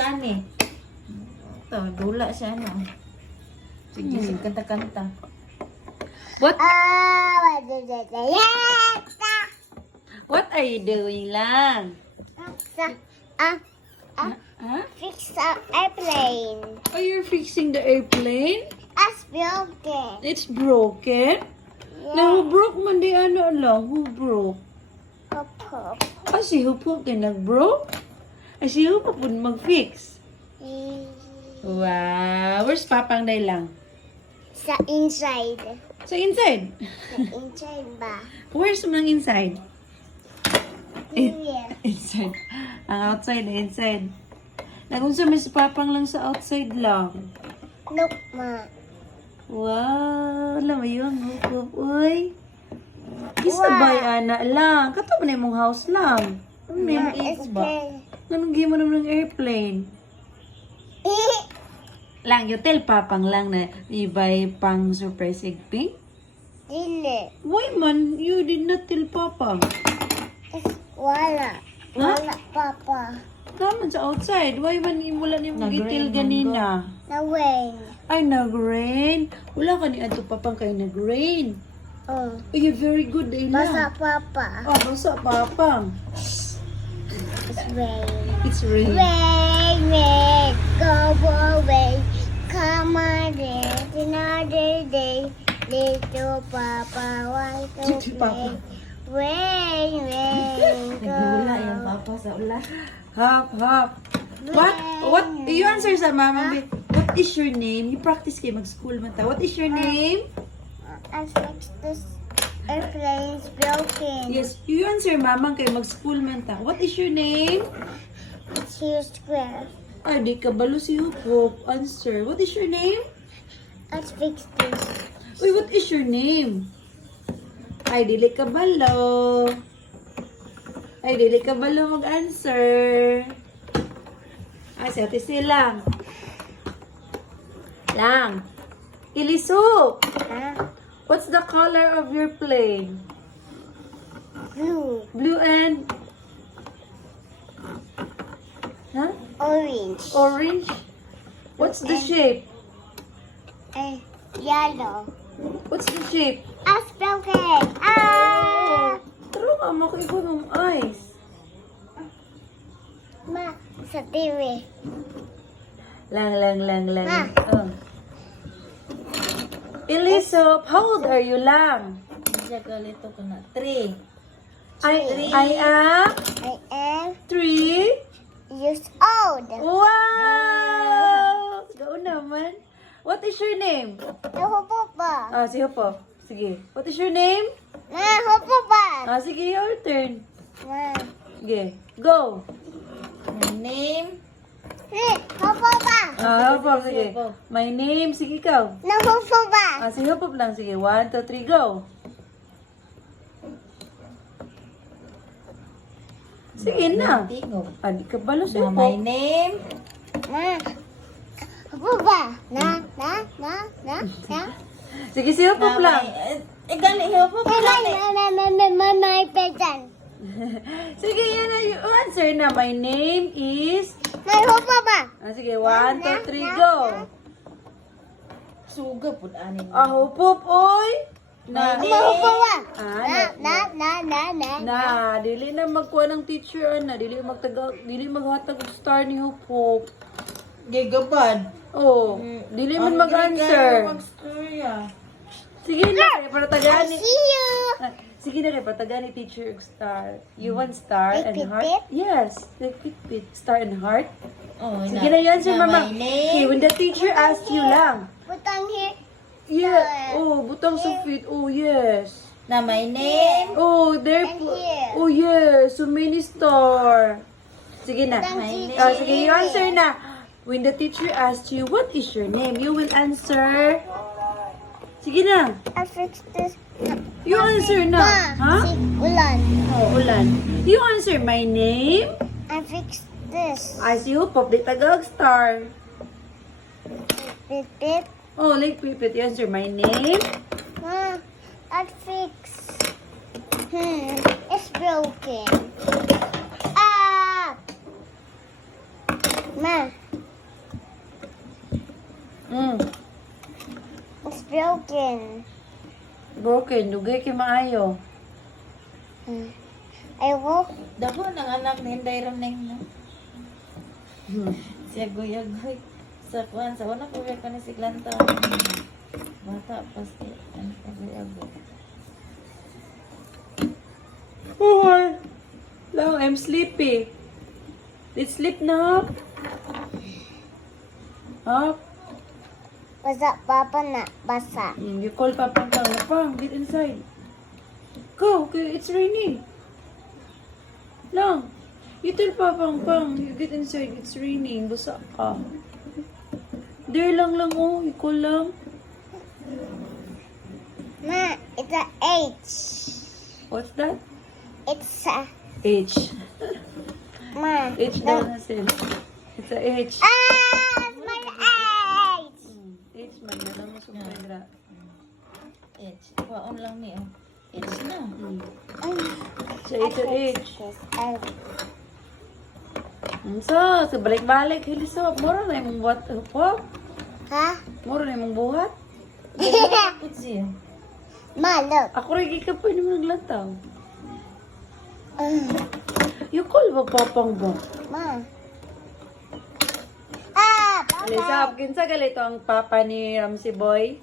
ka ani. Ito, dula siya na. Sige, kanta-kanta. What are you doing lang? Huh? Fix the airplane. Are you fixing the airplane? That's broken. It's broken? Yeah. Na who broke man di ano lang? Who broke? Papa. Ah, si Hupop din nag-broke? Ay, si Hupop din mag-fix. Wow! Where's Papang Day lang? Sa inside. Sa inside? Sa inside ba? Where's mang inside? Yeah. Inside. Ang outside, inside. Nagunsa may si Papang lang sa outside lang. Look, ma. Wow! Alam mo yun, Hupop. Uy! Isabay, ana lang. Kato mo na yung house lang. Ano na yung It's ba? okay. Anong game mo naman ng airplane? Lang, you tell Papang lang na ibay pang surprise egg pink? Dili. Why man? You did not tell Papang. Wala. Ha? Wala, papa. Naman sa outside. Why man wala niyo mong gitil ganina? Na rain. Ay, nag-rain. Wala ka ni ato Papang kay nag-rain. Oh. Ay, very good day Basa, lang. papa. Ah, basa Papang. It's rain. It's rain. Rain, rain, go away. Come on, there's another day. Little Papa wants to Little Papa. play. Rain, rain, go. Papa sa ulan. Hop, hop. What? You answer sa mama. What is your name? You practice kayo mag-school man ta. What is your name? I fixed this airplane is broken. Yes, you answer mama kayo mag-school man ta. What is your name? It's here square. Ay, di ka balo si Hupop. Answer. What is your name? Let's fix this. Uy, what is your name? Ay, dili ka balo. Ay, dili ka balo mag-answer. Ay, si Ate Silang. Lang. Iliso. Huh? What's the color of your plane? Blue, Blue and... Huh? orange, Orange? What's the shape? and yellow. What's the shape? It's broken. Ah! Pero nga, makiba ng eyes. Ma, sa TV. Lang. Ma. Oh. Elisop, how old are you, Lang? Siya galito ko na. 3. I am I am 3. years old. Wow! Go naman. What is your name? Nahupo ba? Ah, si Hopo. Sige. What is your name? Nahupo ba? Ah, sige, your turn. Ma. Sige. Go. My name. Hupo ba? Ah, Hopo, sige. My name, sige ikaw. Nahupo ba? Ah, si Hopo lang. Sige. 1, 2, 3, go. Sige na. Tingog. Ah, di ka balo si Na Hopo. my name. Ma. Hupo ba? Na. Sige, si Hopo Na lang. gali po pa lang. My pedan. Sige, yan na yung answer na. My name is... May hupo ba? Ah, sige, 1, 2, 3, go. Suga po ani. Ah, hupop, oy. Na, My Mahupo ba? Ah, na, dili na magkuha ng teacher, na, dili maghatag og star ni hupop. Gigabad. Oh, dili man mag-answer. Mag-storya. Sige na, kaya para tagani. See you. Ah, sige na, kaya para tagani teacher og star. You want star Like and pit heart? pit? Yes, like pit. Star and heart. Oh, Sige na yan, sir, mama. My Okay, name. when the teacher asks you lang. Putang here. Yeah. Oh, butang sa feet. Oh, yes. Na my name. Oh, there And po. here. Oh, yes. So many star. Sige na. Putang My here. Ah, sige, you answer na. When the teacher asks you, what is your name? You will answer. Sige na. I fixed this. You answer na. Ha? Si Ulan. Oh, Ulan. You answer my name. I fixed this. I see you, pop the tagag star. Pip pip. Oh, like pipit. You answer my name. Ma, I fix. It's broken. Ah. Ma, it's broken. Broken. Dugay kay maayo. Ayoko. Dako ng anak ni Inday Ramneng no. Siya guyagoy. Sa kuan, sa una ko ka ni si Glanta. Bata pa si guyagoy. Oh, no, I'm sleepy. Let's sleep now. Huh? Basa papa na. Basa. You call Papa Pang. Pang, get inside. Go, okay, it's raining. Lang. You tell Papa Pang, you get inside, it's raining. Basa ka. There lang oh, you call lang. Ma, it's a H. What's that? It's a... H. Ma. H daw na sila. It's a H. Ah! It's my H! H man, na mo sa pedra. H. Kuwaon lang ni oh. H na. So, it's a H. Yes, I... So, sa balik-balik, hilisop. Mura na yung buhat. Hupop. Ha? Mura na yung buhat. Put siya. Ma, look. Ako rin ikapay naman naglantaw. You call ba Papang ba? Ma. Ah! Alisa, Papa! kinsa galito ang papa ni Ramsey Boy?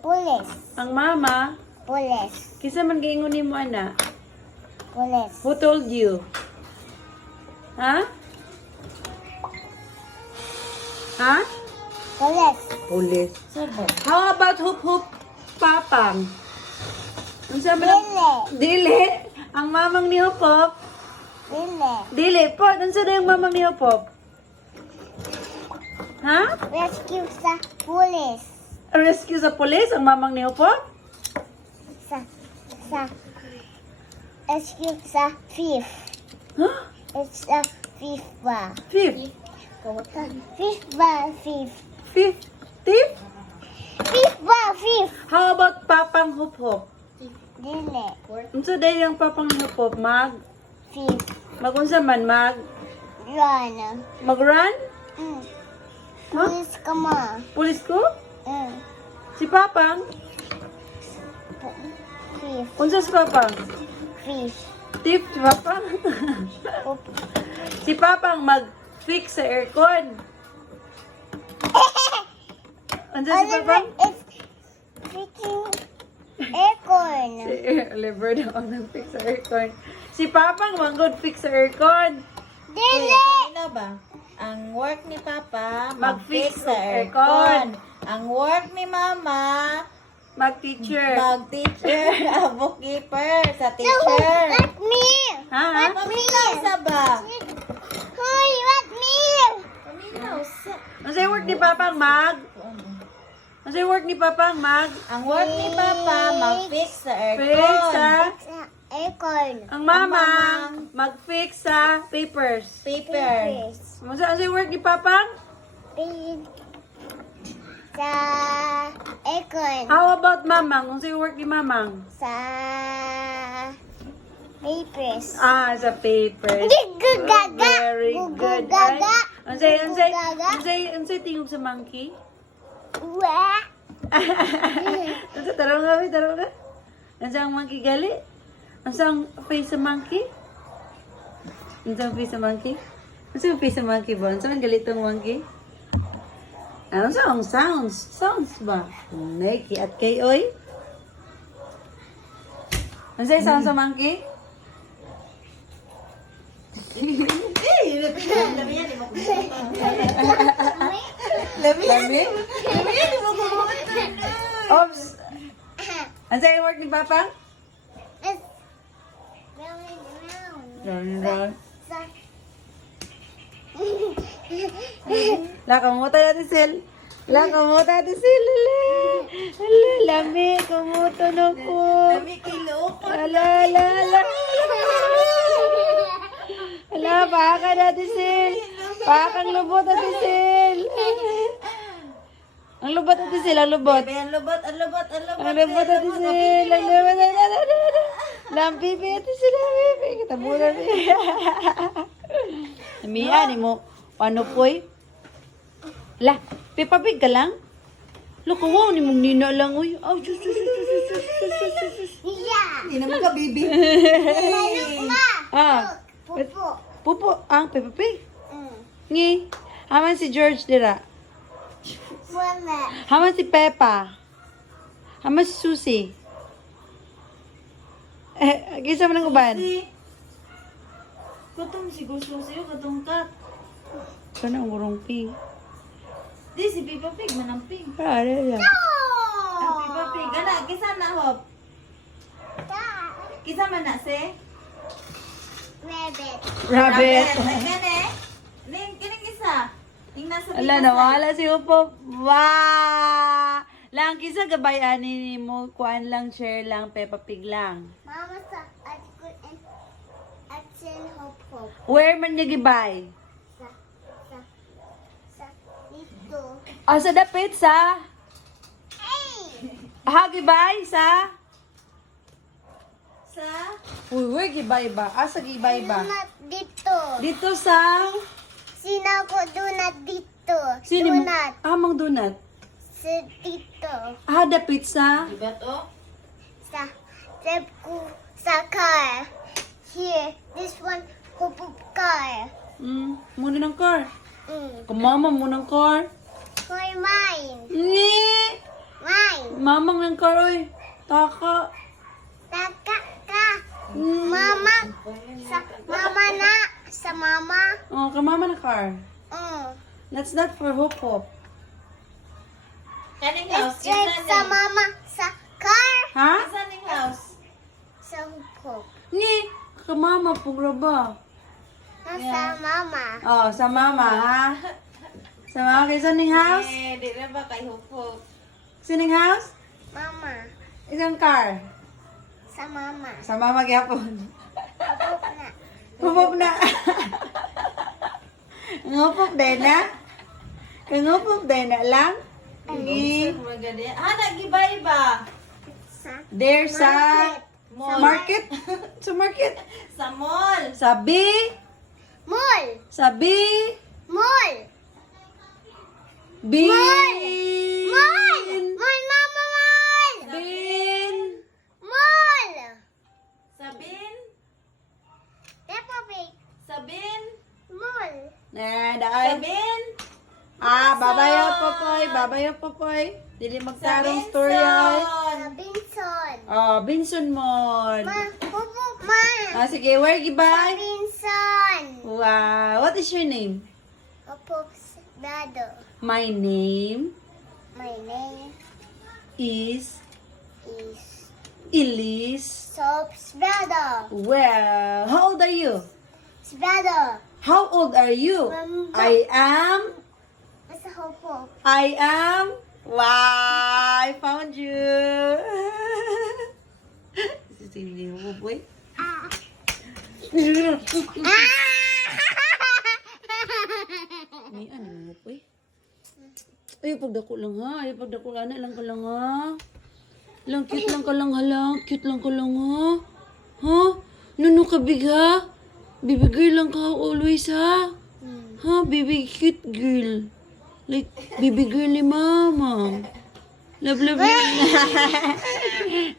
Police. Ang mama, Police. kinsa man giingon nimo ana? Police. Who told you? Ha? Ha? Police. Police. Sabot. How about Hup Hup Papang? Unsa man ang... Dili. Dili. Ang mamang ni Hup Hup. Dili. Dili po. Unsa na yung mamang ni Hup Hup? Ha? Rescue sa police. Rescue sa police ang mamang ni Hup Hup? Sa rescue sa thief. Huh? It's a thief ba? Fifth. Thief ba? Thief. Fifth. Thief? Thief ba? Thief. How about Papang Hup Hup? Dili. Unsa day ang Papang Hup Hup? Thief. Magunsa man Run. mag-run? Police ka ma. Pulis ko? Mm. Si Papang? Thief. Unsa si Papang? Thief. Thief si Papang? Si Papang mag-fix sa aircon. Unsa si Papang? It's freaking aircon. Oliver daw ang nag-fix sa aircon. Si Papang manggod fix sa aircon. Dili. Kanina ba? Ang work ni Papa, Mag-fix mag-fix sa ng aircon. Ang work ni Mama, Mag-teacher. mag-teacher, bookkeeper, sa No, teacher. let me. Ha? Paminaw sa ba? Hoy, let me. Paminaw sa... Unsa yung work ni Papang Unsa yung work ni Papang Ang work ni Papa, mag-fix sa fix aircon. sa Sa aircon. ang mamang mag-fix sa papers. Paper. Unsa yung work ni Papang? Sa aircon. How about Mamang? Unsa yung work ni Mamang? Sa papers. Sa papers. Gugaga. Very good. Gugaga. Unsay tingog sa monkey? Wa. Unsa tarong nga? Unsa ang monkey gali? Unsa ang face sa monkey? Unsa ang face sa monkey? Unsa ang face sa monkey ba? Unsa ang galitong monkey? Unsa ang sounds? Sounds ba? Nike at kay oy. Unsa yung sounds sa monkey? Lami? Oops! Ansa yung work ni Papa? Round. Lakamuta natin sil. Lakamuta natin sil. Lami, kumuto na ko. Lami kilo. Ala. Ala, baka natin sil. Bakang lubot natin sil. Ang lubot natin sil, ang lubot. Ang lubot. Ang lubot natin sil. Ang lubot natin. Lampipi natin sil. Lampipi. Kita muna. Miya, ni mo. Ano po'y? La, Peppa Pig ka lang? Loko, wow, ni mong nina lang, uy. Oh, sus, sus, sus, sus, sus, sus, sus, sus, sus. Yeah. Hindi naman ka, baby. Look, ma. Ah, Look, Pupo. pupo, ang Peppa Pig. Mm. Ngi, haman si George dira. Wala. Haman si Peppa. Haman si Susie. Kisa man ang uban. Si katong si gusto sa'yo, katong kat. Kana ang urong pink. Di, si Peppa Pig, manang pink. Para yan. Ang Peppa Pig, gana, kisa na hop. Kisa man na si? Rabbit. Rabbit. Ay, gani. Kining kisa. Tingnan sa Ala, nawala si Upo. Wow! Lang kisa gabayan ni mo, kuan lang, share lang, Peppa Pig lang. Mama sa at sin hop hop. Where man niya gibay? Sa dito. Ah, sa dapit sa? Hey! Ha, gibay sa? Sa? Uy, where gibay ba? Asa gibay ba? Donut dito. Dito sa? Sinako donut dito. Sino mo? Donut. Amang donut. Sa dito. Ah, dapit sa? Diba to? Sa sa car. Here. This one hop hop car. Muna ng car. Mm. Kumama mo ng car. For mine. Ngi! Mine. Mamang ng car, oy. Taka. Taka ka. Mama. Sa mama na. Sa mama. Oh, kamama ng car. Mm. That's not for Hop Hop. Kaning house, Let's check sa mama. Sa car. Ha? Kisa ning house. Sa hop hop. Ngi! Kamama po ba? Sa mama. Oh, sa mama, ha? Sa mama kay Saning house? Eh, di na ba kay Hupop? Sining house? Mama. Isang car. Sa mama. Sa mama gyapon. Hop na. Hupop na. Ngupop din na? Ngupop din na lang? Ngi. Magadi. Nagibay ba? Sa There sa Mall. market? Sa market? Sa mall. Sabi? mall. Sabi? Mall. Bin? Mall. Mall, mama, mall. Bin? Mall. Sabin? Peppa Pig. Sabin? Mall. Daay. Sabin? Babayo po poy. Dili magtarong story ay. Sa Binson. Oh, Binson Mall. Pupo, ma. Sige, where Sa gibay? Binson. Wow, what is your name? Opo, Dado. My name My name is is Elise. Sops Brado. Well, how old are you? Brado. How old are you? I am. Sa Hopo. Wow, I found you. Sisili mo, boy. May ano mo, boy? Ay, pagdako lang ha. Ay, pagdako lang lang ka lang ha. Lang, cute lang ka lang ha lang. Cute lang ka lang ha. Ha? Nuno ka big ha? Baby girl lang ka always ha. Ha? Baby cute girl. Like, baby girl ni mama. Love, love, love.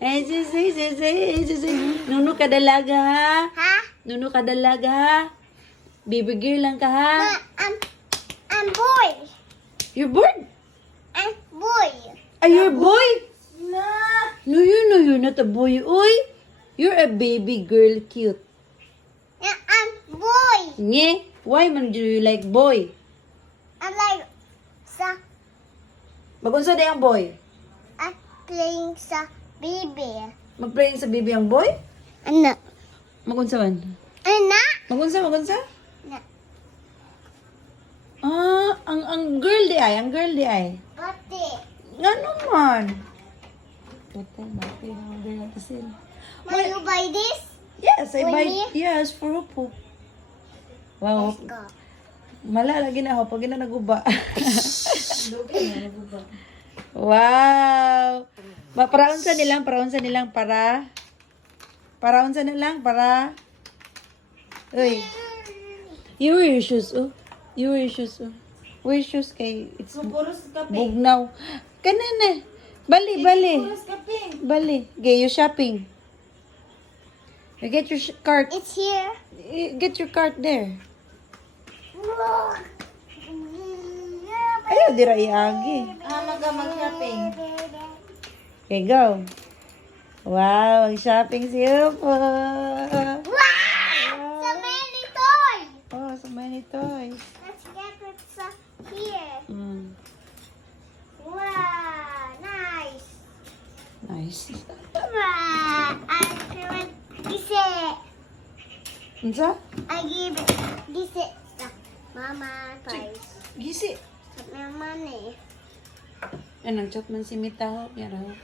Eh, sisi. Nuno ka dalaga ha. Ha? Nuno ka dalaga ha. Baby girl lang ka ha. I'm boy. You're born? I'm boy. Are you a boy? No, you're not a boy. Oy, you're a baby girl cute. Yeah, I'm boy. Nye, why man do you like boy? I like sa Magunsa day ang boy? I'm playing sa baby. Magplaying sa baby ang boy? Ano? Magunsa man? Ano? Magunsa? Na. Ang girl di ay, Pati. Nga naman. Puta, mati na ang girl natin sila. Will you buy this? Yes, I buy, Really? yes, for Hopo. Wow, Let's go. malalagi na ako pag ina naguba. Wow! Paraunsa nilang para. Uy. You wear your shoes, oh. Where's shoes kay it's So, puros kape. bugnaw. Kanana. Bali. Puros kape. Bali. Okay, you shopping. You get your cart. It's here. Get your cart there. Ayaw, dira iagi. Ka mag-shopping. Okay, go. Wow, mag-shopping si Upo. Wow! So many toys. Oh, so many toys. Let's get it here. Mm, Wow, nice. nice. Wow, I feel like this it. Unsa? I give it this it. Mama price. Gisi. My money. Anong chat man si Mita ho? Yan raw.